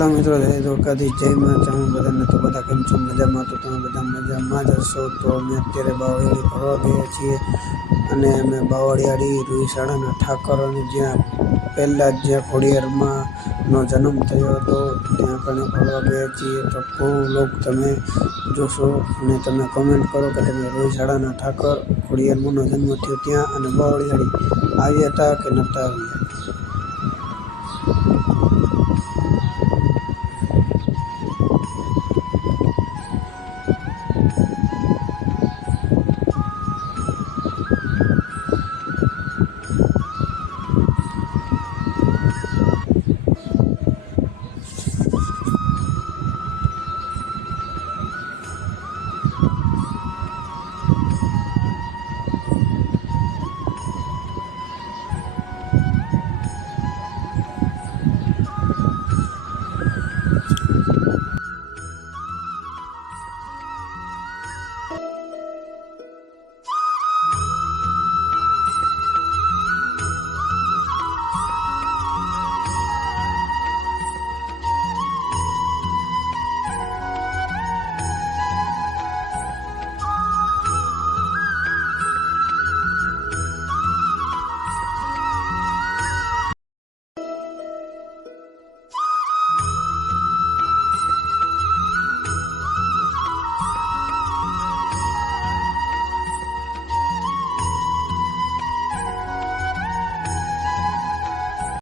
Hello મિત્રો, જય દ્વારકાધીશ, જય માં ચામું બધાને। તો બધા કેમ છો? મજામાં? તો તમે બધા મજામાં જ હશો। તો અમે અત્યારે બાવળિયાળી ફરવા ગયા છીએ અને અમે બાવળિયાળી રૂઈશાળાના ઠાકરોને જ્યાં પહેલાં જ્યાં ખોડિયારમાં નો જન્મ થયો હતો ત્યાં કણે ફરવા ગયા છીએ। તો પૂરો વ્લોગ તમે જોશો અને તમે કોમેન્ટ કરો કે તમે રૂઈશાળાના ઠાકર ખોડિયારમાંનો જન્મ થયો ત્યાં અને બાવળિયાળી આવ્યા હતા કે નહોતા આવ્યા।